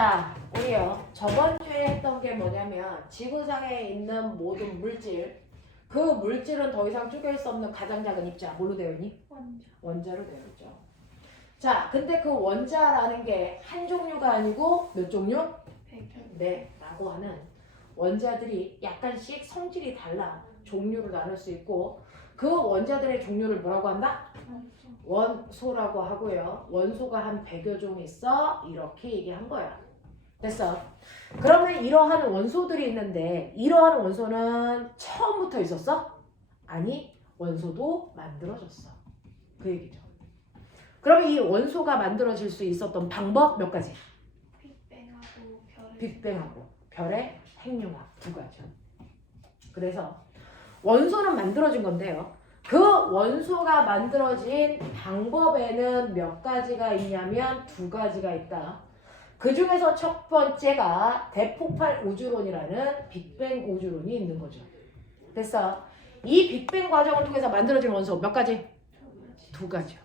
자, 우리요. 저번 주에 했던 게 뭐냐면 지구상에 있는 모든 물질, 그 물질은 더 이상 쪼갤 수 없는 가장 작은 입자. 뭘로 되어 있니? 원자로 되어 있죠. 자, 근데 그 원자라는 게 한 종류가 아니고 몇 종류? 네, 라고 하는 원자들이 약간씩 성질이 달라 종류를 나눌 수 있고 그 원자들의 종류를 뭐라고 한다? 원소라고 하고요. 원소가 한 100여 종 있어. 이렇게 얘기한 거야. 됐어. 그러면 이러한 원소들이 있는데 이러한 원소는 처음부터 있었어? 아니, 원소도 만들어졌어. 그 얘기죠. 그럼 이 원소가 만들어질 수 있었던 방법 몇 가지? 빅뱅하고 별의 핵융합 두 가지. 그래서 원소는 만들어진 건데요. 그 원소가 만들어진 방법에는 몇 가지가 있냐면 두 가지가 있다. 그 중에서 첫 번째가 대폭발 우주론이라는 빅뱅 우주론이 있는 거죠. 됐어. 이 빅뱅 과정을 통해서 만들어진 원소 몇 가지? 두 가지요.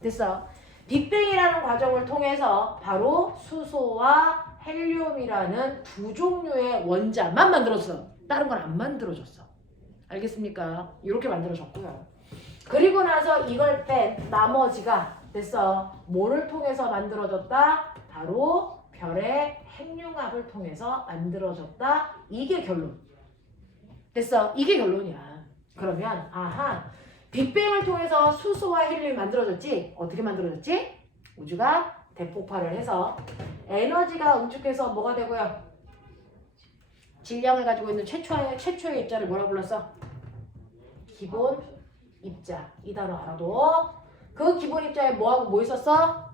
됐어. 빅뱅이라는 과정을 통해서 바로 수소와 헬륨이라는 두 종류의 원자만 만들어졌어. 다른 건 안 만들어졌어. 알겠습니까? 이렇게 만들어졌고요. 그리고 나서 이걸 뺀 나머지가 됐어. 뭐를 통해서 만들어졌다? 바로 별의 핵융합을 통해서 만들어졌다. 이게 결론. 됐어. 이게 결론이야. 그러면 아하, 빅뱅을 통해서 수소와 헬륨이 만들어졌지? 어떻게 만들어졌지? 우주가 대폭발을 해서 에너지가 응축해서 뭐가 되고요? 질량을 가지고 있는 최초의 입자를 뭐라고 불렀어? 기본 입자. 이 단어 알아도 그 기본 입자에 뭐하고 뭐 있었어?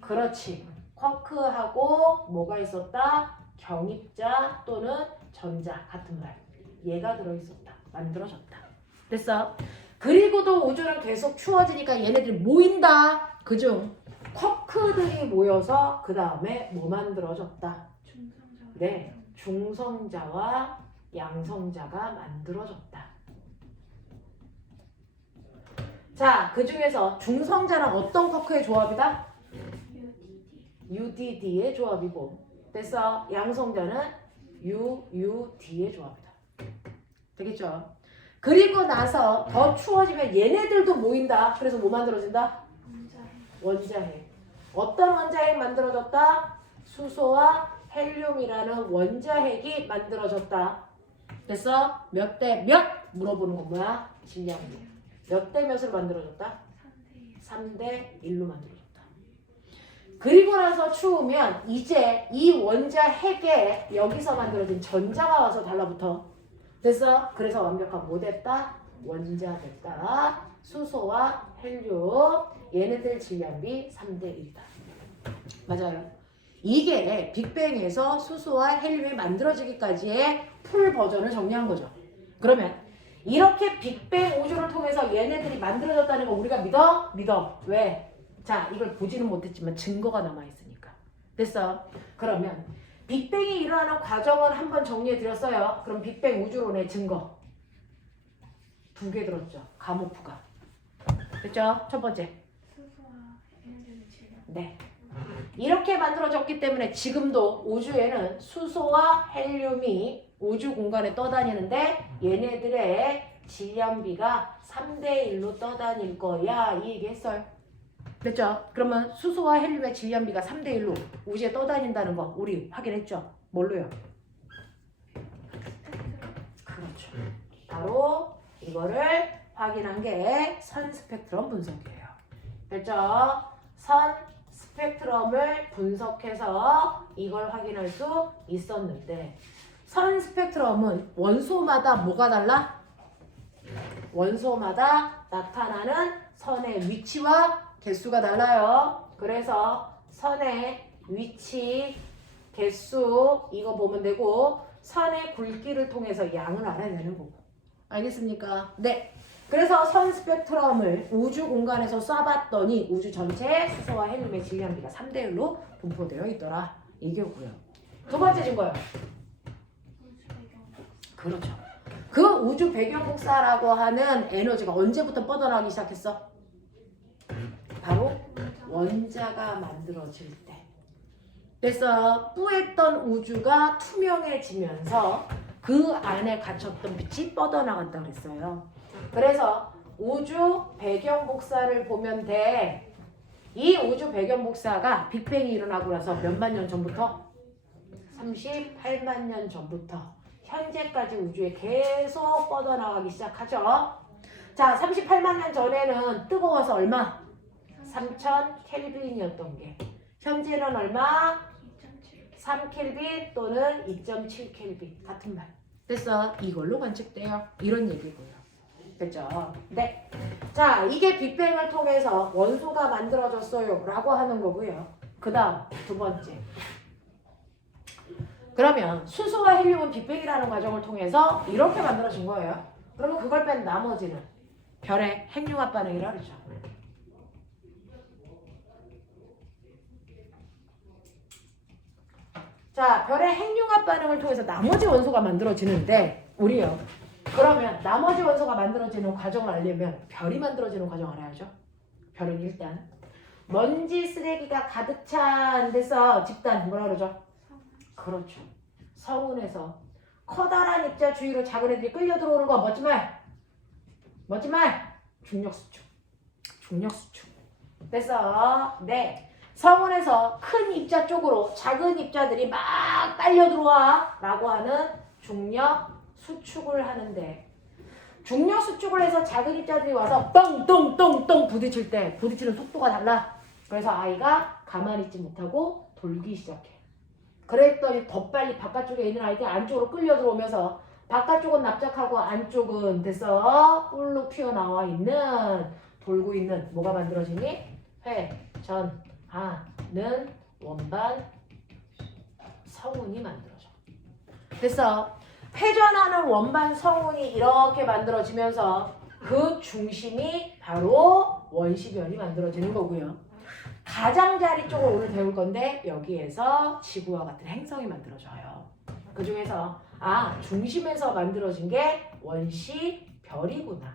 그렇지. 쿼크하고 뭐가 있었다? 경입자 또는 전자 같은 말. 얘가 들어있었다. 만들어졌다. 됐어? 그리고도 우주는 계속 추워지니까 얘네들이 모인다. 그중 쿼크들이 모여서 그 다음에 뭐 만들어졌다? 네, 중성자와 양성자가 만들어졌다. 자, 그 중에서 중성자는 어떤 쿼크의 조합이다? UDD의 조합이고, 됐어? 양성자는 UUD의 조합이다. 되겠죠? 그리고 나서 더 추워지면 얘네들도 모인다. 그래서 뭐 만들어진다? 원자핵. 어떤 원자핵 만들어졌다? 수소와 헬륨이라는 원자핵이 만들어졌다. 됐어? 몇 대 몇? 물어보는 건 뭐야? 질량비. 몇 대 몇을 만들어졌다? 3대 1로 만들어졌다. 그리고 나서 추우면 이제 이 원자핵에 여기서 만들어진 전자가 와서 달라붙어. 됐어? 그래서 완벽한 뭐 됐다? 원자 됐다. 수소와 헬륨. 얘네들 질량비 3대 1이다. 맞아요. 이게 빅뱅에서 수소와 헬륨이 만들어지기까지의 풀 버전을 정리한 거죠. 그러면 이렇게 빅뱅 우주를 통해서 얘네들이 만들어졌다는 거 우리가 믿어? 믿어. 왜? 자, 이걸 보지는 못했지만 증거가 남아있으니까. 됐어? 그러면 빅뱅이 일어나는 과정을 한번 정리해드렸어요. 그럼 빅뱅 우주론의 증거 두 개 들었죠. 가모프가. 됐죠? 첫 번째. 네. 이렇게 만들어졌기 때문에 지금도 우주에는 수소와 헬륨이 우주 공간에 떠다니는데 얘네들의 질량비가 3대 1로 떠다닐 거야. 이 얘기 했어요. 됐죠? 그러면 수소와 헬륨의 질량비가 3대 1로 우주에 떠다닌다는 거 우리 확인했죠? 뭘로요? 그렇죠. 바로 이거를 확인한 게 선 스펙트럼 분석이에요. 됐죠? 선 스펙트럼을 분석해서 이걸 확인할 수 있었는데 선 스펙트럼은 원소마다 뭐가 달라? 원소마다 나타나는 선의 위치와 개수가 달라요. 그래서 선의 위치, 개수 이거 보면 되고 선의 굵기를 통해서 양을 알아내는 거고. 알겠습니까? 네. 그래서 선 스펙트럼을 우주 공간에서 쏴봤더니 우주 전체에 수소와 헬륨의 질량비가 3대 1로 분포되어 있더라. 이게고요. 두 번째 증거요. 그렇죠. 그 우주 배경 복사라고 하는 에너지가 언제부터 뻗어나가기 시작했어? 바로 원자가 만들어질 때. 그래서 뿌했던 우주가 투명해지면서 그 안에 갇혔던 빛이 뻗어나간다 그랬어요. 그래서 우주 배경 복사를 보면 돼. 이 우주 배경 복사가 빅뱅이 일어나고 나서 몇만 년 전부터? 38만 년 전부터 현재까지 우주에 계속 뻗어나가기 시작하죠. 자, 38만 년 전에는 뜨거워서 얼마? 3000 켈빈이었던 게 현재는 얼마? 3켈빈 또는 2.7 켈빈 같은 말. 됐어. 이걸로 관측돼요. 이런 얘기고요. 됐죠? 네. 자, 이게 빅뱅을 통해서 원소가 만들어졌어요 라고 하는 거고요. 그 다음 두 번째. 그러면 수소와 헬륨은 빅뱅이라는 과정을 통해서 이렇게 만들어진 거예요. 그러면 그걸 뺀 나머지는 별의 핵융합 반응이라고 그러죠. 자, 별의 핵융합 반응을 통해서 나머지 원소가 만들어지는데 우리요. 그러면 나머지 원소가 만들어지는 과정을 알려면 별이 만들어지는 과정 알아야죠. 별은 일단 먼지 쓰레기가 가득 찬 데서 집단 뭐라 그러죠? 그렇죠. 성운에서 커다란 입자 주위로 작은 애들이 끌려 들어오는 거 멋진 말. 멋진 말. 중력수축. 중력수축. 됐어. 네. 성운에서 큰 입자 쪽으로 작은 입자들이 막 딸려 들어와 라고 하는 중력 수축을 하는데 중력 수축을 해서 작은 입자들이 와서 똥똥똥똥 부딪힐 때 부딪히는 속도가 달라. 그래서 아이가 가만히 있지 못하고 돌기 시작해. 그랬더니 더 빨리 바깥쪽에 있는 아이들이 안쪽으로 끌려 들어오면서 바깥쪽은 납작하고 안쪽은 됐어 뿔로 튀어나와 있는 돌고 있는 뭐가 만들어지니? 회전하는 원반 성운이 만들어져. 됐어. 회전하는 원반 성운이 이렇게 만들어지면서 그 중심이 바로 원시별이 만들어지는 거고요. 가장자리 쪽을 오늘 배울 건데 여기에서 지구와 같은 행성이 만들어져요. 그 중에서 중심에서 만들어진 게 원시별이구나.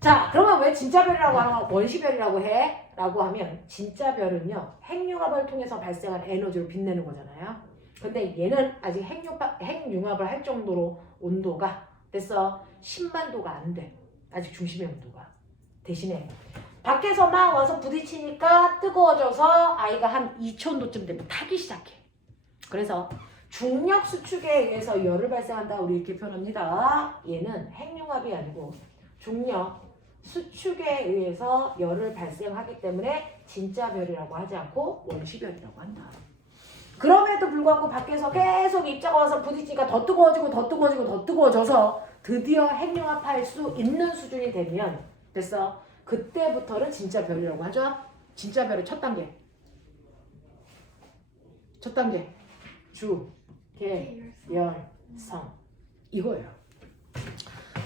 자, 그러면 왜 진짜 별이라고 하는 건 원시별이라고 해? 라고 하면 진짜 별은요. 핵융합을 통해서 발생한 에너지로 빛내는 거잖아요. 근데 얘는 아직 핵융합을 할 정도로 온도가 됐어. 10만 도가 안 돼. 아직 중심의 온도가. 대신에 밖에서 막 와서 부딪히니까 뜨거워져서 아이가 한 2000도쯤 되면 타기 시작해. 그래서 중력 수축에 의해서 열을 발생한다 우리 이렇게 표현합니다. 얘는 핵융합이 아니고 중력 수축에 의해서 열을 발생하기 때문에 진짜 별이라고 하지 않고 원시별이라고 한다. 그럼에도 불구하고 밖에서 계속 입자가 와서 부딪히니까 더 뜨거워지고 더 뜨거워지고 더 뜨거워져서 드디어 핵융합할 수 있는 수준이 되면 됐어. 그때부터는 진짜 별이라고 하죠. 진짜 별의 첫 단계. 첫 단계. 주, 계, 열, 성. 이거예요.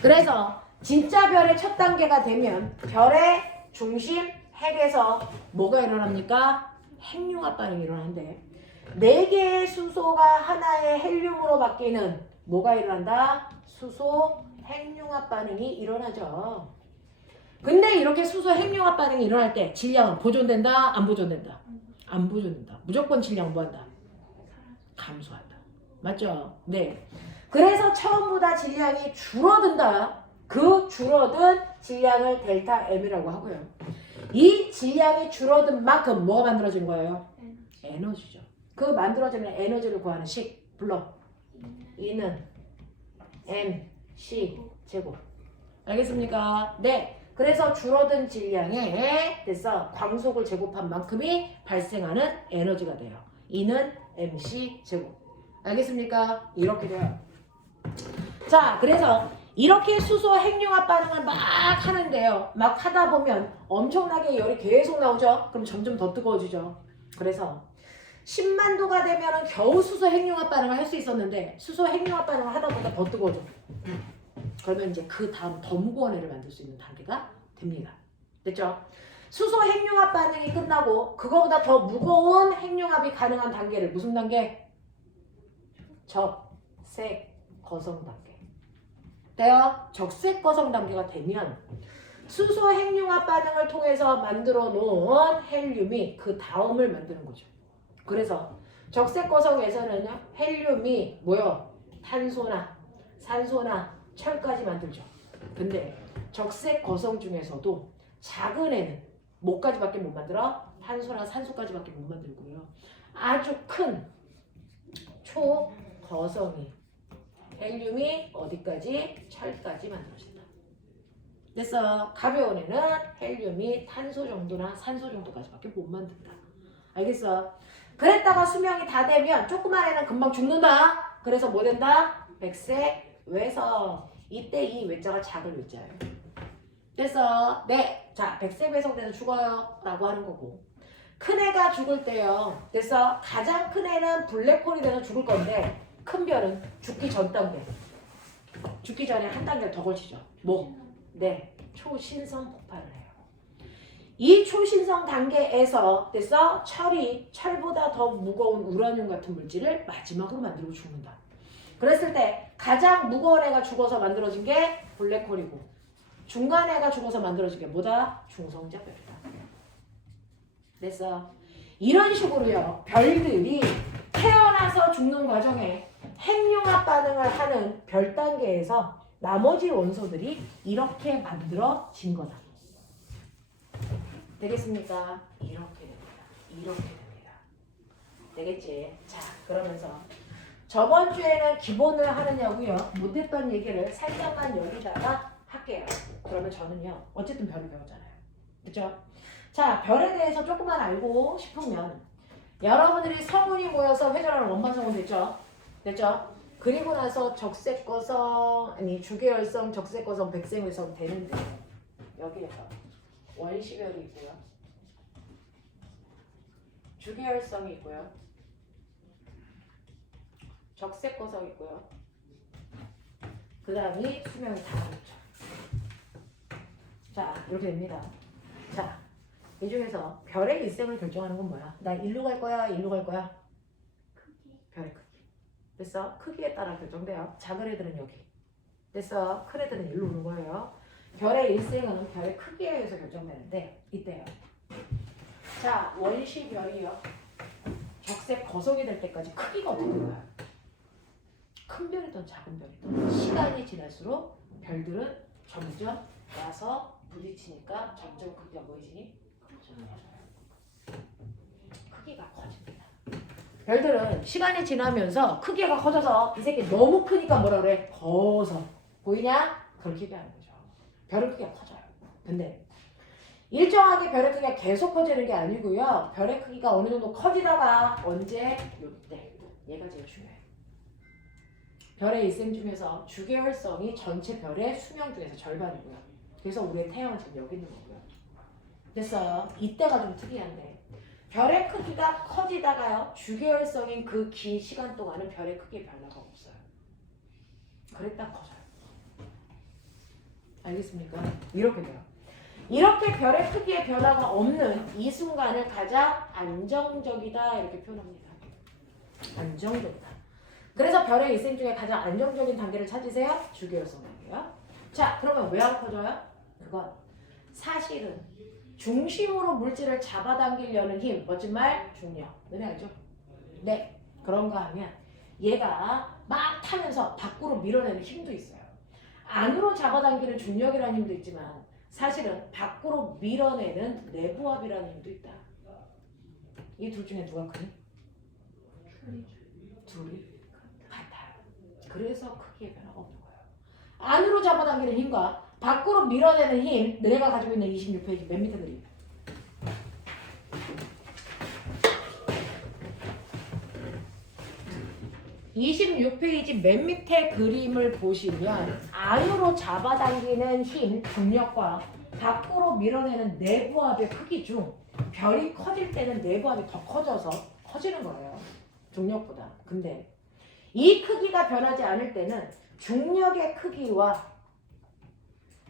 그래서 진짜 별의 첫 단계가 되면 별의 중심 핵에서 뭐가 일어납니까? 핵융합 반응이 일어나는데 4개의 수소가 하나의 헬륨으로 바뀌는 뭐가 일어난다? 수소 핵융합 반응이 일어나죠. 근데 이렇게 수소 핵융합 반응이 일어날 때 질량은 보존된다? 안 보존된다? 안 보존된다. 무조건 질량 뭐한다? 감소한다. 맞죠? 네. 그래서 처음보다 질량이 줄어든다. 그 줄어든 질량을 델타 M이라고 하고요. 이 질량이 줄어든 만큼 뭐가 만들어진 거예요? 에너지죠. 그 만들어지는 에너지를 구하는 식 불러. E는 MC 제곱. 알겠습니까? 네. 그래서 줄어든 질량에 됐어. 광속을 제곱한 만큼이 발생하는 에너지가 돼요. E는 MC 제곱. 알겠습니까? 이렇게 돼요. 자, 그래서 이렇게 수소 핵융합 반응을 막 하는데요. 막 하다 보면 엄청나게 열이 계속 나오죠. 그럼 점점 더 뜨거워지죠. 그래서 10만 도가 되면 겨우 수소 핵융합 반응을 할 수 있었는데 수소 핵융합 반응을 하다 보니까 더 뜨거워져. 그러면 이제 그 다음 더 무거운 애를 만들 수 있는 단계가 됩니다. 됐죠? 수소 핵융합 반응이 끝나고 그거보다 더 무거운 핵융합이 가능한 단계를 무슨 단계? 적색 거성 단계. 돼요? 적색 거성 단계가 되면 수소 핵융합 반응을 통해서 만들어 놓은 헬륨이 그 다음을 만드는 거죠. 그래서 적색 거성에서는 헬륨이 뭐요? 탄소나 산소나 철까지 만들죠. 근데 적색 거성 중에서도 작은 애는 뭐까지밖에 못 만들어? 탄소나 산소까지밖에 못 만들고요. 아주 큰 초거성이 헬륨이 어디까지? 철까지 만들어진다. 그래서 가벼운 애는 헬륨이 탄소 정도나 산소 정도까지밖에 못 만든다. 알겠어? 그랬다가 수명이 다 되면 조그만 애는 금방 죽는다. 그래서 뭐 된다? 백색 외성. 이때 이 외자가 작을 외자예요. 그래서 네, 자 백색 외성돼서 죽어요 라고 하는 거고, 큰 애가 죽을 때요. 그래서 가장 큰 애는 블랙홀이 돼서 죽을 건데 큰 별은 죽기 전 단계, 죽기 전에 한 단계 더 걸치죠. 뭐? 네, 초신성 폭발을 해요. 이 초신성 단계에서 그래서 철보다 더 무거운 우라늄 같은 물질을 마지막으로 만들고 죽는다. 그랬을 때 가장 무거운 애가 죽어서 만들어진 게 블랙홀이고, 중간 애가 죽어서 만들어진 게 뭐다? 중성자 별이다. 그래서 이런 식으로요, 별들이 태어나서 죽는 과정에 핵융합 반응을 하는 별 단계에서 나머지 원소들이 이렇게 만들어진 거다. 되겠습니까? 이렇게 됩니다. 이렇게 됩니다. 되겠지? 자, 그러면서 저번 주에는 기본을 하느냐고요? 못했던 얘기를 살짝만 여기다가 할게요. 그러면 저는요, 어쨌든 별을 배웠잖아요. 그쵸? 자, 별에 대해서 조금만 알고 싶으면 여러분들이 성운이 모여서 회전하는 원반성운 됐죠? 됐죠? 그리고 나서 적색거성, 아니 주계열성, 적색거성, 백색외성 되는데 여기에서 원시별이 있고요. 주계열성이 있고요. 적색거성이 있고요. 그 다음이 수명이 다르죠. 자, 이렇게 됩니다. 자, 이 중에서 별의 일생을 결정하는 건 뭐야? 나 일로 갈 거야? 일로 갈 거야? 크기. 별의 크기. 됐어? 크기에 따라 결정돼요. 작은 애들은 여기. 됐어? 큰 애들은 일로 오는 거예요. 별의 일생은 별의 크기에 의해서 결정되는데 이때요. 자, 원시별이요. 적색 거성이 될 때까지 크기가 어떻게 될까요? 큰 별이든 작은 별이든 시간이 지날수록 별들은 점점 와서 부딪히니까 점점 크기가 뭐해지니? 크기가 커집니다. 별들은 시간이 지나면서 크기가 커져서 이 새끼 너무 크니까 뭐라 그래? 거서. 보이냐? 그렇게 얘기하는 거죠. 별의 크기가 커져요. 근데 일정하게 별의 크기가 계속 커지는 게 아니고요. 별의 크기가 어느 정도 커지다가 언제? 요때. 얘가 제일 중요해요. 별의 일생 중에서 주계열성이 전체 별의 수명 중에서 절반이고요. 그래서 우리의 태양은 지금 여기 있는 거고요. 됐어요. 이때가 좀 특이한데 별의 크기가 커지다가요. 주계열성인 그 긴 시간 동안은 별의 크기에 변화가 없어요. 그랬다 커져요. 알겠습니까? 이렇게 돼요. 이렇게 별의 크기에 변화가 없는 이 순간을 가장 안정적이다 이렇게 표현합니다. 안정적이다. 그래서 별의 일생 중에 가장 안정적인 단계를 찾으세요. 주계열성 단계요. 자, 그러면 왜 안 커져요? 그건 사실은 중심으로 물질을 잡아당기려는 힘, 멋진 말, 중력. 너네 알죠? 네. 그런가 하면 얘가 막 타면서 밖으로 밀어내는 힘도 있어요. 안으로 잡아당기는 중력이라는 힘도 있지만 사실은 밖으로 밀어내는 내부압이라는 힘도 있다. 이 둘 중에 누가 크니? 둘이 같아요. 그래서 크기에 변화가 없는 거예요. 안으로 잡아당기는 힘과 밖으로 밀어내는 힘, 너네가 가지고 있는 26페이지 맨 밑에 그림. (26페이지) 맨 밑에 그림을 보시면 안으로 잡아당기는 힘, 중력과 밖으로 밀어내는 내부압의 크기 중 별이 커질 때는 내부압이 더 커져서 커지는 거예요. 중력보다. 근데 이 크기가 변하지 않을 때는 중력의 크기와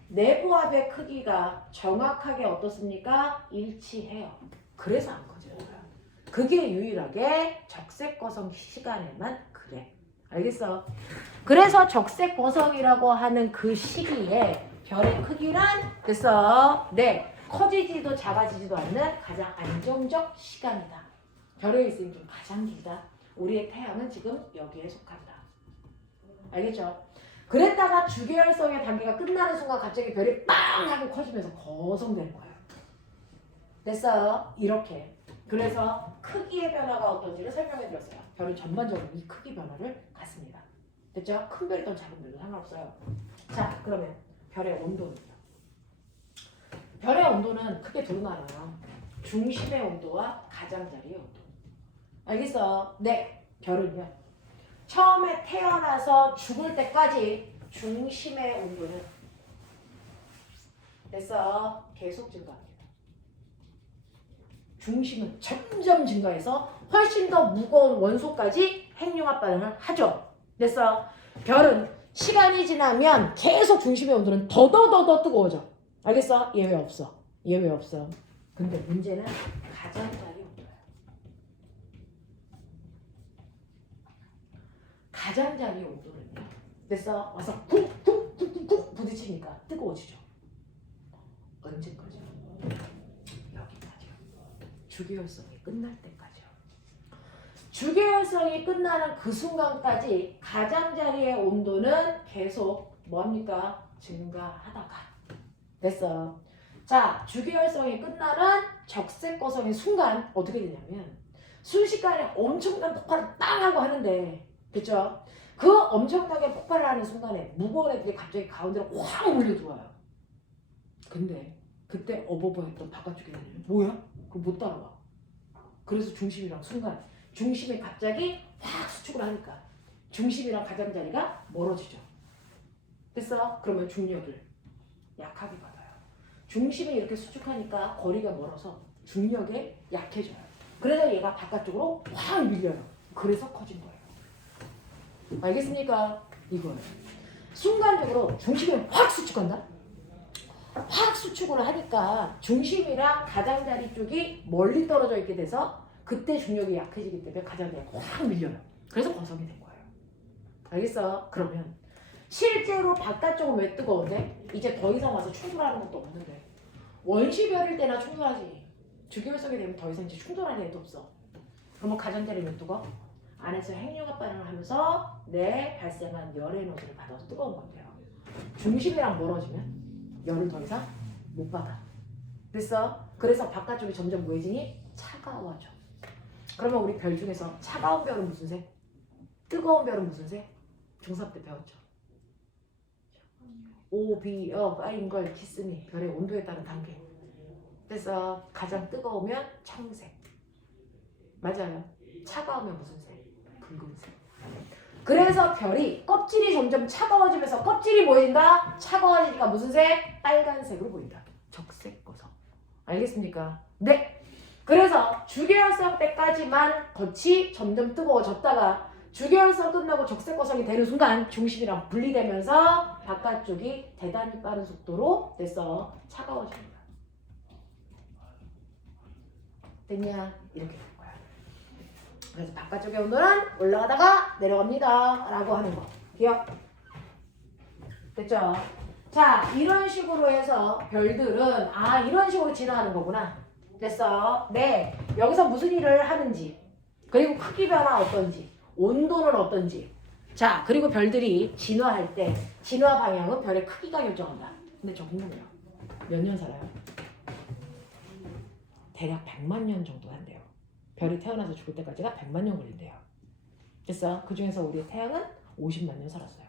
내부압의 크기가 정확하게 어떻습니까? 일치해요. 그래서 안 커지는 거야. 그게 유일하게 적색거성 시간에만 그래. 알겠어? 그래서 적색거성이라고 하는 그 시기에 별의 크기란 됐어? 네. 커지지도 작아지지도 않는 가장 안정적 시간이다. 별의 일생이 좀 가장 길다. 우리의 태양은 지금 여기에 속한다. 알겠죠? 그랬다가 주계열성의 단계가 끝나는 순간 갑자기 별이 빵 하고 커지면서 거성되는 거예요. 됐어요? 이렇게. 그래서 크기의 변화가 어떤지를 설명해 드렸어요. 별은 전반적으로 이 크기 변화를 갖습니다. 됐죠? 큰 별이든 작은 별도 상관없어요. 자, 그러면 별의 온도는요. 별의 온도는 크게 두 나눠요. 중심의 온도와 가장자리의 온도. 알겠어? 네. 별은요. 처음에 태어나서 죽을 때까지 중심의 온도는 됐어. 계속 증가합니다. 중심은 점점 증가해서 훨씬 더 무거운 원소까지 핵융합 반응을 하죠. 됐어. 별은 시간이 지나면 계속 중심의 온도는 더더더더 뜨거워져. 알겠어? 예외 없어. 예외 없어. 근데 문제는 가장자리 온도야. 가장자리 온도는요. 됐어? 와서 쿵쿵쿵쿵쿵 부딪히니까 뜨거워지죠. 언제까지요? 여기까지요. 주계열성이 끝날 때까지요. 주계열성이 끝나는 그 순간까지 가장자리의 온도는 계속 뭡니까? 증가하다가 됐어. 자, 주계열성이 끝나는 적색거성의 순간 어떻게 되냐면 순식간에 엄청난 폭발을 땅 하고 하는데 그쵸? 그 엄청나게 폭발을 하는 순간에 무거운 애들이 갑자기 가운데로 확 몰려 들어와요. 근데 그때 어버버했던 바깥쪽에는 뭐야? 그럼 못 따라와. 그래서 중심이랑 순간 중심이 갑자기 확 수축을 하니까 중심이랑 가장자리가 멀어지죠. 됐어? 그러면 중력을 약하게 받아요. 중심이 이렇게 수축하니까 거리가 멀어서 중력에 약해져요. 그래서 얘가 바깥쪽으로 확 밀려요. 그래서 커진 거예요. 알겠습니까? 이거예요. 순간적으로 중심이 확 수축한다? 확 수축을 하니까 중심이랑 가장자리 쪽이 멀리 떨어져 있게 돼서 그때 중력이 약해지기 때문에 가장자리가 확 밀려요. 그래서 거성이 된 거예요. 알겠어? 그러면 실제로 바깥쪽은 왜 뜨거운데? 이제 더 이상 와서 충돌하는 것도 없는데 원시별일 때나 충돌하지. 주계열성이 되면 더 이상 이제 충돌할 애도 없어. 그러면 가장자리는 왜 뜨거? 안에서 핵융합 반응을 하면서 내 발생한 열의 에너지를 받아서 뜨거운 건데요. 중심이랑 멀어지면 열을 더 이상 못 받아. 됐어? 그래서 바깥쪽이 점점 뭐해지니? 차가워져. 그러면 우리 별 중에서 차가운 별은 무슨 색? 뜨거운 별은 무슨 색? 중3 때 배웠죠. 파인 걸 키스미 별의 온도에 따른 단계. 그래서 가장 뜨거우면 청색. 맞아요. 차가우면 무슨 색? 붉은색. 그래서 별이 껍질이 점점 차가워지면서 껍질이 보인다? 차가워지니까 무슨 색? 빨간색으로 보인다. 적색거성. 알겠습니까? 네. 그래서 주계열성 때까지만 겉이 점점 뜨거워졌다가 주계열성 끝나고 적색거성이 되는 순간 중심이랑 분리되면서 바깥쪽이 대단히 빠른 속도로 됐어 차가워집니다. 됐냐? 이렇게 된 거야. 그래서 바깥쪽의 온도는 올라가다가 내려갑니다 라고 하는 거 기억? 됐죠? 자, 이런 식으로 해서 별들은 이런 식으로 진화하는 거구나. 됐어? 네. 여기서 무슨 일을 하는지 그리고 크기 변화 어떤지 온도는 어떤지. 자, 그리고 별들이 진화할 때 진화 방향은 별의 크기가 결정한다. 근데 저 궁금해요. 몇 년 살아요? 대략 100만 년 정도 한대요. 별이 태어나서 죽을 때까지가 100만 년 걸린대요. 됐어? 그 중에서 우리의 태양은 50만 년 살았어요.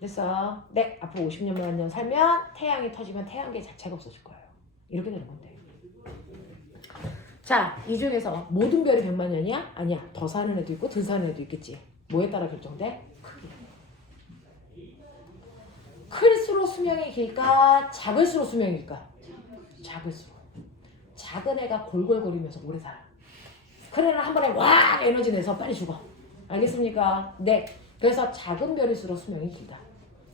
됐어? 네. 앞으로 50만 년 살면 태양이 터지면 태양계 자체가 없어질 거예요. 이렇게 되는 건데. 자, 이 중에서 모든 별이 100만 년이야? 아니야. 더 사는 애도 있고 덜 사는 애도 있겠지. 뭐에 따라 결정돼? 크기. 클수록 수명이 길까? 작을수록 수명이 길까? 작을수록. 작은 애가 골골거리면서 오래 살아. 큰 애는 한 번에 와 에너지 내서 빨리 죽어. 알겠습니까? 네. 그래서 작은 별일수록 수명이 길다.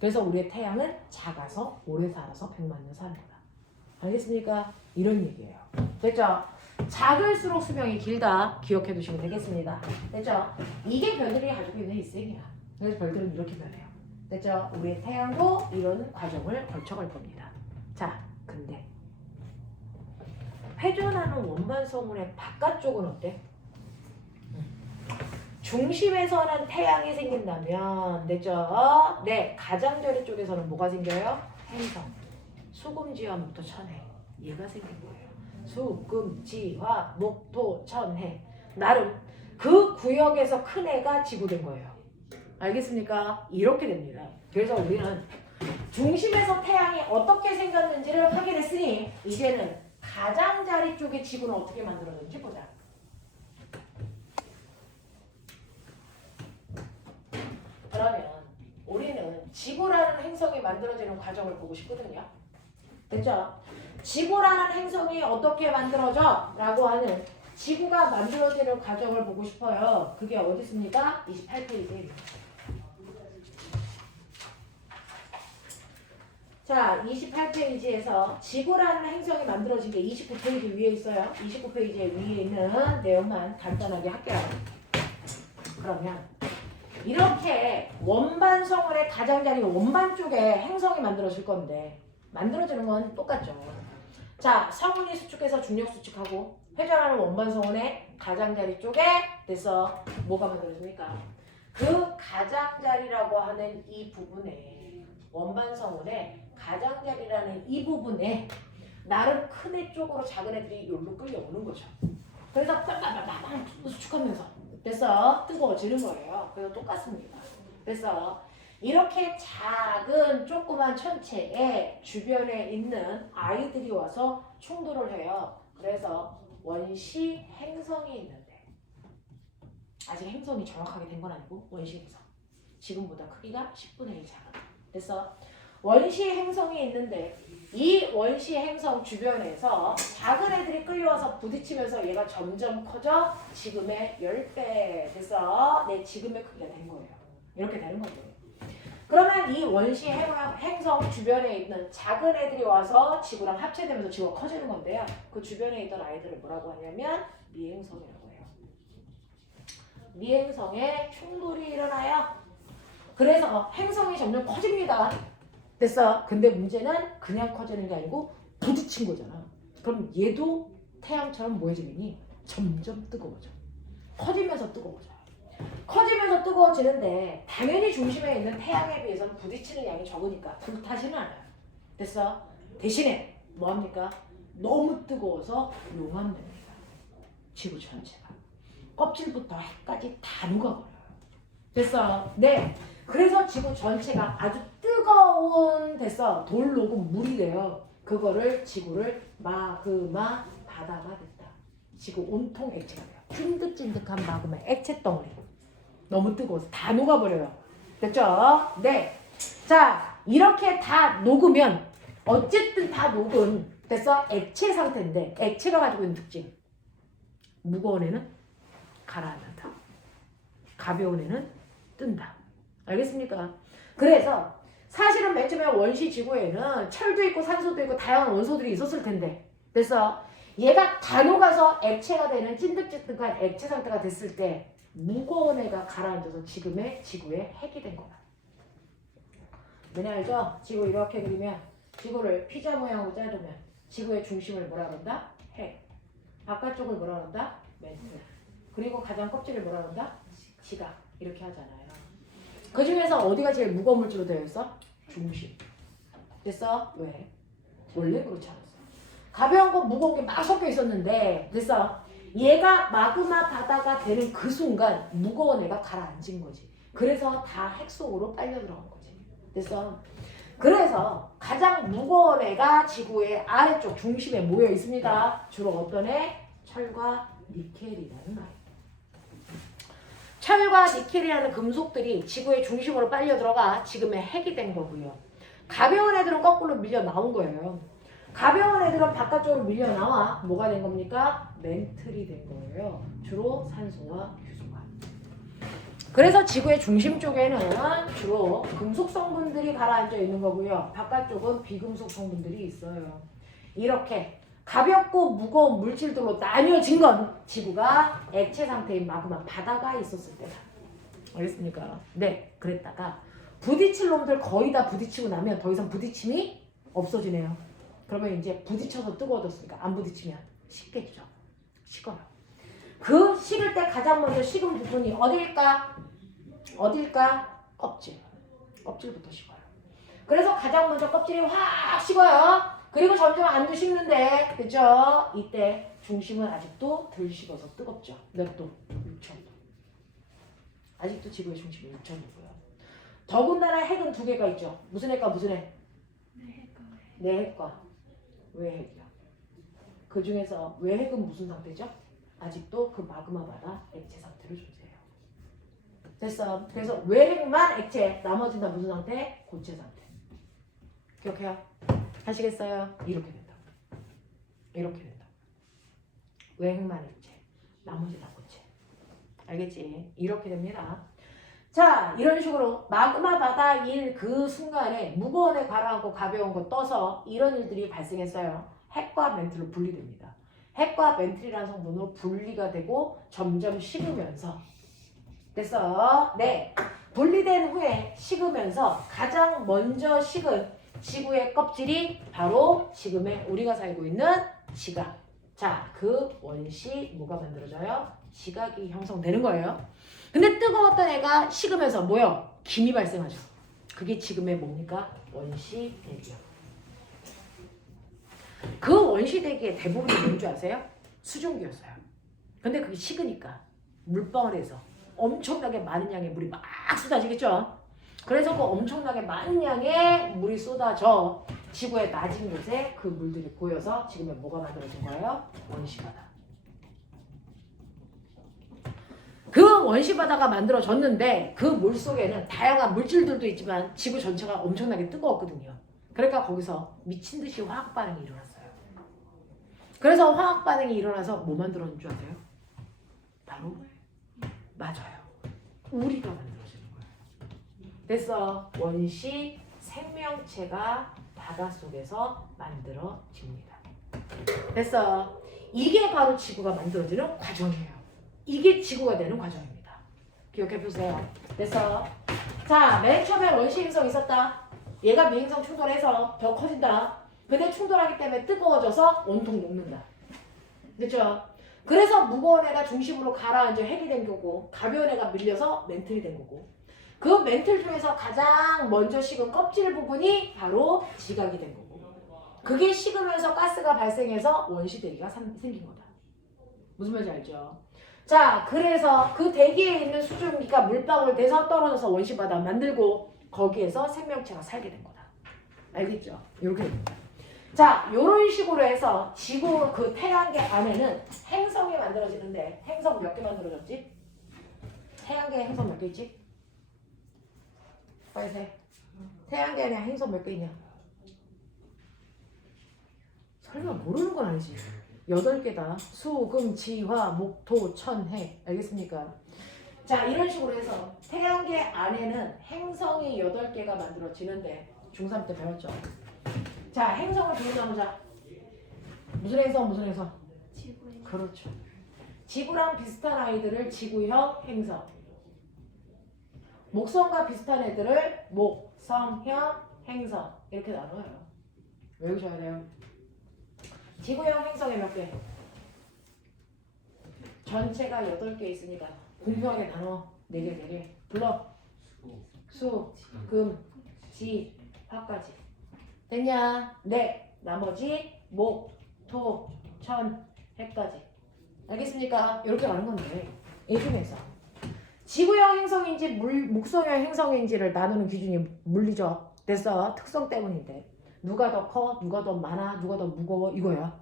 그래서 우리의 태양은 작아서 오래 살아서 100만 년 사는 거다. 알겠습니까? 이런 얘기예요. 됐죠? 작을수록 수명이 길다. 기억해 두시면 되겠습니다. 됐죠? 이게 별들이 가지고 있는 일생이야. 그래서 별들은 이렇게 변해요. 됐죠? 우리의 태양도 이런 과정을 거쳐갈 겁니다. 자, 근데 회전하는 원반 성운의 바깥쪽은 어때? 중심에서는 태양이 생긴다면 됐죠? 네, 가장자리 쪽에서는 뭐가 생겨요? 행성. 수금지화 목토 천해. 얘가 생긴 거예요. 수금지화 목토 천해. 나름 그 구역에서 큰 애가 지구된 거예요. 알겠습니까? 이렇게 됩니다. 그래서 우리는 중심에서 태양이 어떻게 생겼는지를 확인했으니 이제는 가장자리 쪽의 지구는 어떻게 만들어졌는지 보자. 그러면 우리는 지구라는 행성이 만들어지는 과정을 보고 싶거든요. 됐죠? 지구라는 행성이 어떻게 만들어져? 라고 하는 지구가 만들어지는 과정을 보고 싶어요. 그게 어디 있습니까? 28페이지에. 자, 28페이지에서 지구라는 행성이 만들어진 게 29페이지 위에 있어요. 29페이지에 위에 있는 내용만 간단하게 할게요. 그러면 이렇게 원반 성운의 가장자리 원반 쪽에 행성이 만들어질 건데 만들어지는 건 똑같죠. 자, 성운이 수축해서 중력 수축하고 회전하는 원반 성운의 가장자리 쪽에 돼서 뭐가 만들어집니까? 그 가장자리라고 하는 이 부분에 원반 성운의 가장자리라는 이 부분에 나름 큰 애 쪽으로 작은 애들이 여기로 끌려오는 거죠. 그래서 빵빵빵빵 수축하면서 그래서 뜨거워지는 거예요. 그래서 똑같습니다. 그래서 이렇게 작은 조그만 천체에 주변에 있는 아이들이 와서 충돌을 해요. 그래서 원시 행성이 있는데 아직 행성이 정확하게 된 건 아니고 원시 행성. 지금보다 크기가 10분의 1 작아. 그래서 원시 행성이 있는데 이 원시 행성 주변에서 작은 애들이 끌려와서 부딪히면서 얘가 점점 커져 지금의 10배 돼서 내 지금의 크기가 된 거예요. 이렇게 되는 거예요. 그러면 이 원시 행성 주변에 있는 작은 애들이 와서 지구랑 합체되면서 지구가 커지는 건데요. 그 주변에 있던 아이들을 뭐라고 하냐면 미행성이라고 해요. 미행성에 충돌이 일어나요. 그래서 행성이 점점 커집니다. 됐어. 근데 문제는 그냥 커지는 게 아니고 부딪힌 거잖아. 그럼 얘도 태양처럼 뭐해지니? 점점 뜨거워져. 커지면서 뜨거워져. 커지면서 뜨거워지는데 당연히 중심에 있는 태양에 비해서는 부딪히는 양이 적으니까 불타지는 않아요. 됐어? 대신에 뭐합니까? 너무 뜨거워서 용암됩니다. 지구 전체가. 껍질부터 해까지 다 녹아버려요. 됐어? 네. 그래서 지구 전체가 아주 뜨거운 데서 돌 녹은 물이 돼요. 그거를 지구를 마그마 바다가 됐다. 지구 온통 액체가 돼요. 찐득찐득한 마그마 액체 덩어리. 너무 뜨거워서 다 녹아버려요. 됐죠? 네. 자, 이렇게 다 녹으면 어쨌든 다 녹은 됐어? 액체 상태인데 액체가 가지고 있는 특징. 무거운 애는 가라앉는다. 가벼운 애는 뜬다. 알겠습니까? 그래서 사실은 맨 처음에 원시 지구에는 철도 있고 산소도 있고 다양한 원소들이 있었을 텐데 그래서 얘가 다 녹아서 액체가 되는 찐득찐득한 액체 상태가 됐을 때 무거운 애가 가라앉아서 지금의 지구의 핵이 된 거야. 뭐냐 알죠? 지구 이렇게 그리면 지구를 피자 모양으로 짜두면 지구의 중심을 뭐라 그런다? 핵. 바깥쪽을 뭐라 그런다? 멘트. 그리고 가장 껍질을 뭐라 그런다? 지각. 이렇게 하잖아요. 그 중에서 어디가 제일 무거운 물질로 되어 있어? 중심. 됐어? 왜? 원래 그렇지 않았어. 가벼운 거 무거운 게 막 섞여 있었는데 됐어? 얘가 마그마 바다가 되는 그 순간 무거운 애가 가라앉은 거지. 그래서 다 핵 속으로 빨려 들어간 거지. 됐어? 그래서 가장 무거운 애가 지구의 아래쪽 중심에 모여 있습니다. 주로 어떤 애? 철과 니켈이라는 아이. 철과 니켈이라는 금속들이 지구의 중심으로 빨려 들어가 지금의 핵이 된 거고요. 가벼운 애들은 거꾸로 밀려 나온 거예요. 가벼운 애들은 바깥쪽으로 밀려 나와 뭐가 된 겁니까? 멘틀이 된 거예요. 주로 산소와 휴소가. 그래서 지구의 중심 쪽에는 주로 금속 성분들이 가라앉아 있는 거고요. 바깥쪽은 비금속 성분들이 있어요. 이렇게 가볍고 무거운 물질들로 나뉘어진 건 지구가 액체 상태인 마그마 바다가 있었을 때다. 알겠습니까? 네, 그랬다가 부딪힐 놈들 거의 다 부딪히고 나면 더 이상 부딪힘이 없어지네요. 그러면 이제 부딪혀서 뜨거워졌으니까 안 부딪히면 식겠죠. 식어요. 그 식을 때 가장 먼저 식은 부분이 어디일까? 어디일까? 껍질. 껍질부터 식어요. 그래서 가장 먼저 껍질이 확 식어요. 그리고 점점 안도 식는데, 그죠? 이때 중심은 아직도 덜 식어서 뜨겁죠. 몇 도? 6,000도. 아직도 지구의 중심은 6,000도고요. 더군다나 핵은 두 개가 있죠. 무슨 핵과 무슨 핵? 내핵과 외핵이요. 그 중에서 외핵은 무슨 상태죠? 아직도 그 마그마 바다 액체 상태로 존재해요. 됐어. 그래서 외핵만 액체, 나머지는 다 무슨 상태? 고체 상태. 기억해요? 하시겠어요? 이렇게 된다. 이렇게 된다. 외핵만 액체, 나머지 다 고체. 알겠지? 이렇게 됩니다. 자, 이런 식으로 마그마 바다일 그 순간에 무거운 애 가라앉고 가벼운 거 떠서 이런 일들이 발생했어요. 핵과 멘틀로 분리됩니다. 핵과 멘틀이라는 성분으로 분리가 되고 점점 식으면서 됐어? 네. 분리된 후에 식으면서 가장 먼저 식은 지구의 껍질이 바로 지금의 우리가 살고 있는 지각. 자, 그 원시 뭐가 만들어져요? 지각이 형성되는 거예요. 근데 뜨거웠던 애가 식으면서 뭐요? 김이 발생하죠. 그게 지금의 뭡니까? 원시 대기요. 그 원시 대기의 대부분이 뭔지 아세요? 수증기였어요. 근데 그게 식으니까 물방울에서 엄청나게 많은 양의 물이 막 쏟아지겠죠. 그래서 그 엄청나게 많은 양의 물이 쏟아져 지구의 낮은 곳에 그 물들이 고여서 지금의 뭐가 만들어진 거예요? 원시바다. 그 원시바다가 만들어졌는데 그 물속에는 다양한 물질들도 있지만 지구 전체가 엄청나게 뜨거웠거든요. 그러니까 거기서 미친 듯이 화학 반응이 일어났어요. 그래서 화학 반응이 일어나서 뭐 만들어진 줄 아세요? 바로 맞아요. 우리가 만들어지는 거예요. 됐어. 원시 생명체가 바닷속에서 만들어집니다. 됐어. 이게 바로 지구가 만들어지는 과정이에요. 이게 지구가 되는 과정입니다. 기억해 보세요. 됐어. 자, 맨 처음에 원시 행성이 있었다. 얘가 미행성 충돌해서 더 커진다. 근데 충돌하기 때문에 뜨거워져서 온통 녹는다. 그렇죠? 그래서 무거운 애가 중심으로 가라앉아 핵이 된 거고 가벼운 애가 밀려서 멘틀이 된 거고 그 멘틀 중에서 가장 먼저 식은 껍질 부분이 바로 지각이 된 거고 그게 식으면서 가스가 발생해서 원시 대기가 생긴 거다. 무슨 말인지 알죠? 자, 그래서 그 대기에 있는 수증기가 물방울 돼서 떨어져서 원시바다 만들고 거기에서 생명체가 살게 된 거다. 알겠죠? 이렇게 됩니다. 자, 요런 식으로 해서 지구 그 태양계 안에는 행성이 만들어지는데 행성 몇 개 만들어졌지? 태양계에 행성 몇 개 있지? 빨리 세. 태양계 안에 행성 몇 개 있냐? 설마 모르는 건 아니지? 8개다. 수, 금, 지, 화, 목, 토, 천, 해. 알겠습니까? 자, 이런 식으로 해서 태양계 안에는 행성이 8개가 만들어지는데 중3 때 배웠죠? 자, 행성을 비교해보자. 무슨 행성, 무슨 행성? 지구의 그렇죠. 지구랑 비슷한 아이들을 지구형 행성. 목성과 비슷한 애들을 목성형 행성. 이렇게 나눠요. 외우셔야 돼요. 지구형 행성에 몇 개? 전체가 8개 있으니까 공평하게 나눠. 4개, 4개. 불러. 수, 금, 지, 화까지. 됐냐? 네. 나머지 목, 토, 천, 해까지. 알겠습니까? 이렇게 가는 건데 이 중에서 지구형 행성인지 목성형 행성인지를 나누는 기준이 물리적 됐어. 특성 때문인데 누가 더 커? 누가 더 많아? 누가 더 무거워? 이거야.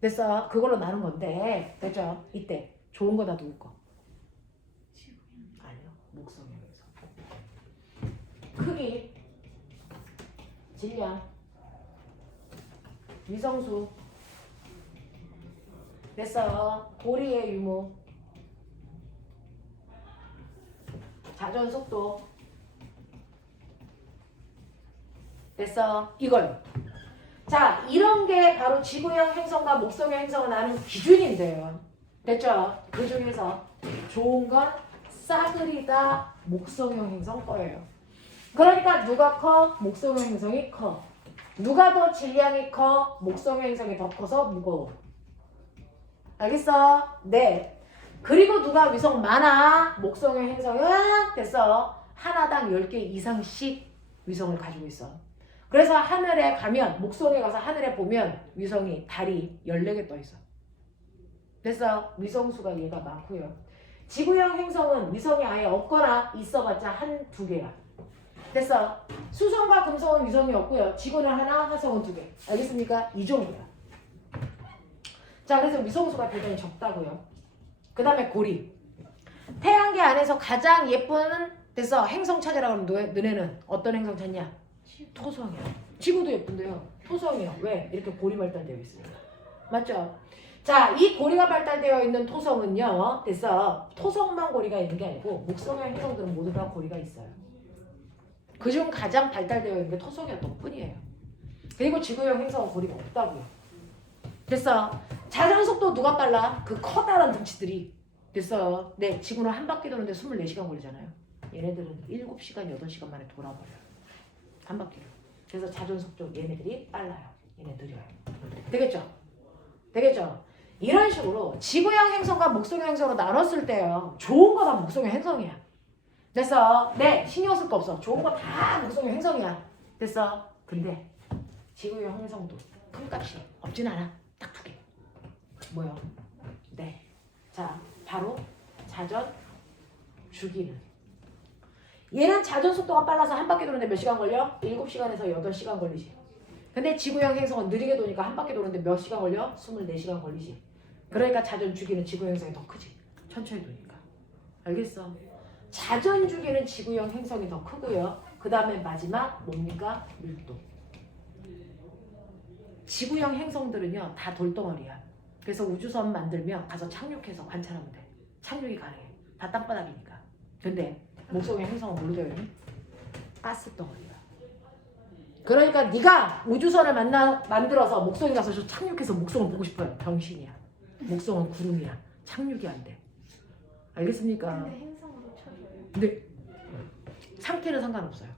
됐어. 그걸로 나눈 건데 됐죠? 이때 좋은 거다 누구 거? 아니요. 목성형 행성. 크기, 질량, 위성수 됐어. 고리의 유무, 자전 속도 됐어. 이거요. 자, 이런 게 바로 지구형 행성과 목성형 행성을 나눈 기준인데요. 됐죠? 그 중에서 좋은 건 싸그리 다 목성형 행성 거예요. 그러니까 누가 커? 목성형 행성이 커. 누가 더 질량이 커? 목성형 행성이 더 커서 무거워. 알겠어? 네. 그리고 누가 위성 많아? 목성의 행성은 됐어. 하나당 10개 이상씩 위성을 가지고 있어. 그래서 하늘에 가면 목성에 가서 하늘에 보면 위성이 달이 14개 떠 있어. 됐어? 위성 수가 얘가 많고요. 지구형 행성은 위성이 아예 없거나 있어봤자 한 두 개야. 됐어? 수성과 금성은 위성이 없고요. 지구는 하나, 화성은 2개. 알겠습니까? 이 정도야. 자, 그래서 위성 수가 대단히 적다고요. 그 다음에 고리. 태양계 안에서 가장 예쁜 됐어. 행성 찾으라고 하면 너네는 어떤 행성 찾냐? 토성이야. 지구도 예쁜데요. 토성이요. 왜? 이렇게 고리 발달되어 있습니다. 맞죠? 자, 이 고리가 발달되어 있는 토성은요. 됐어. 토성만 고리가 있는 게 아니고 목성의 행성들은 모두 다 고리가 있어요. 그중 가장 발달되어 있는 게 토성이었던 뿐이에요. 그리고 지구형 행성은 고리가 없다고요. 됐어. 자전 속도 누가 빨라? 그 커다란 덩치들이. 됐어. 네, 지구는 한 바퀴 도는데 24시간 걸리잖아요. 얘네들은 7시간, 8시간 만에 돌아버려요. 한 바퀴를. 그래서 자전 속도 얘네들이 빨라요. 얘네 느려요. 되겠죠? 되겠죠? 이런 식으로 지구형 행성과 목성형 행성으로 나눴을 때요. 좋은 거 다 목성형 행성이야. 됐어? 네, 신경 쓸 거 없어. 좋은 거 다 목성형 행성이야. 됐어? 근데 지구형 행성도 큰 값이 없진 않아. 딱 2개. 뭐요? 네. 자, 바로 자전 주기는. 얘는 자전 속도가 빨라서 한 바퀴 도는데 몇 시간 걸려? 7시간에서 8시간 걸리지. 근데 지구형 행성은 느리게 도니까 한 바퀴 도는데 몇 시간 걸려? 24시간 걸리지. 그러니까 자전 주기는 지구형 행성이 더 크지. 천천히 도니까. 알겠어? 자전 주기는 지구형 행성이 더 크고요. 그 다음에 마지막 뭡니까? 밀도. 지구형 행성들은요 다 돌덩어리야. 그래서 우주선 만들면 가서 착륙해서 관찰하면 돼. 착륙이 가능해. 다 땅바닥이니까. 근데 목성의 행성은 뭘로 되어 있니? 가스덩어리야. 그러니까 네가 우주선을 만들어서 목성에 가서 저 착륙해서 목성을 보고 싶어요. 병신이야. 목성은 구름이야. 착륙이 안 돼. 알겠습니까? 근데 행성으로 쳐줘요. 네. 상태는 상관없어요.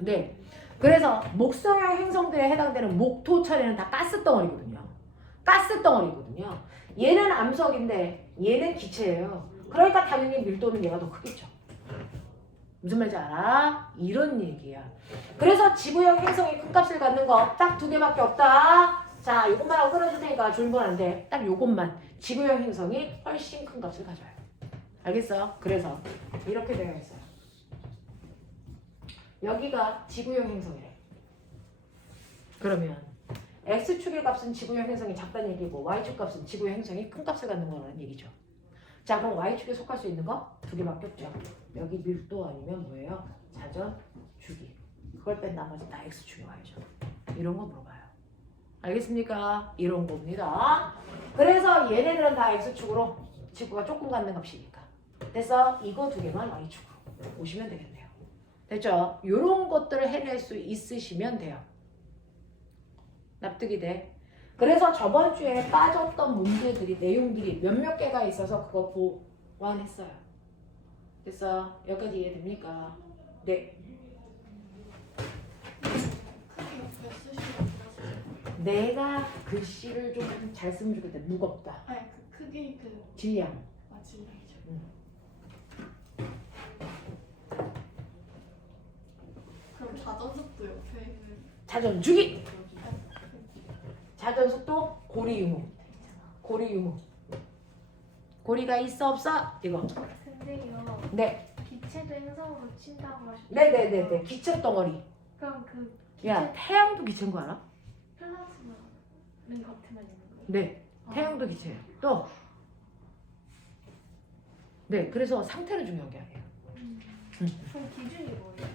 네. 그래서 목성형 행성들에 해당되는 목토철에는 다 가스덩어리거든요. 가스덩어리거든요. 얘는 암석인데 얘는 기체예요. 그러니까 당연히 밀도는 얘가 더 크겠죠. 무슨 말인지 알아? 이런 얘기야. 그래서 지구형 행성이 큰 값을 갖는 거 딱 2개밖에 없다. 자, 요것만 하고 끊어줄 테니까 조인분 안 돼. 딱 요것만. 지구형 행성이 훨씬 큰 값을 가져요. 알겠어? 그래서 이렇게 되어 있어요. 여기가 지구형 행성이래. 그러면 X축의 값은 지구형 행성이 작다는 얘기고 Y축 값은 지구형 행성이 큰 값을 갖는 거라는 얘기죠. 자, 그럼 Y축에 속할 수 있는 거 2개밖에 없죠. 여기 밀도 아니면 뭐예요? 자전, 주기. 그걸 뺀 나머지 다 X축에 와야죠. 이런 거 물어봐요. 알겠습니까? 이런 겁니다. 그래서 얘네들은 다 X축으로 지구가 조금 갖는 값이니까. 그래서 이거 2개만 Y축으로 보시면 되겠네요. 됐죠? 이런 것들을 해낼 수 있으시면 돼요. 납득이 돼. 그래서 저번 주에 빠졌던 문제들이 내용들이 몇몇 개가 있어서 그거 보완했어요. 됐어? 여기까지 이해됩니까? 네. 내가 글씨를 좀 잘 쓰면 좋겠다. 무겁다. 아니 그 크기 그 질량. 질량이죠. 그럼 자전속도 옆에 있는 자전 주기. 자전 속도 고리 유무. 고리 유무. 고리가 있어 없어? 이거. 근데요. 네. 기체도 행성으로 친다고 하셨죠? 네네네네. 기체 덩어리. 그럼 그 야, 태양도 기체인 거 알아? 플라즈마는 겉에만 있는 거예요? 네. 태양도 기체예요. 또. 네. 그래서 상태는 중요한 게 아니에요. 그럼 기준이 뭐예요?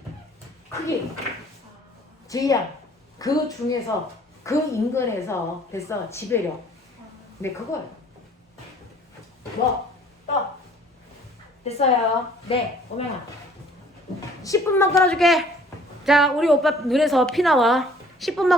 크기, 질량. 그 중에서 그 인근에서 됐어. 지배력. 네, 그거예요. 뭐? 또. 됐어요. 네. 오명아. 10분만 끊어줄게. 자, 우리 오빠 눈에서 피 나와. 10분만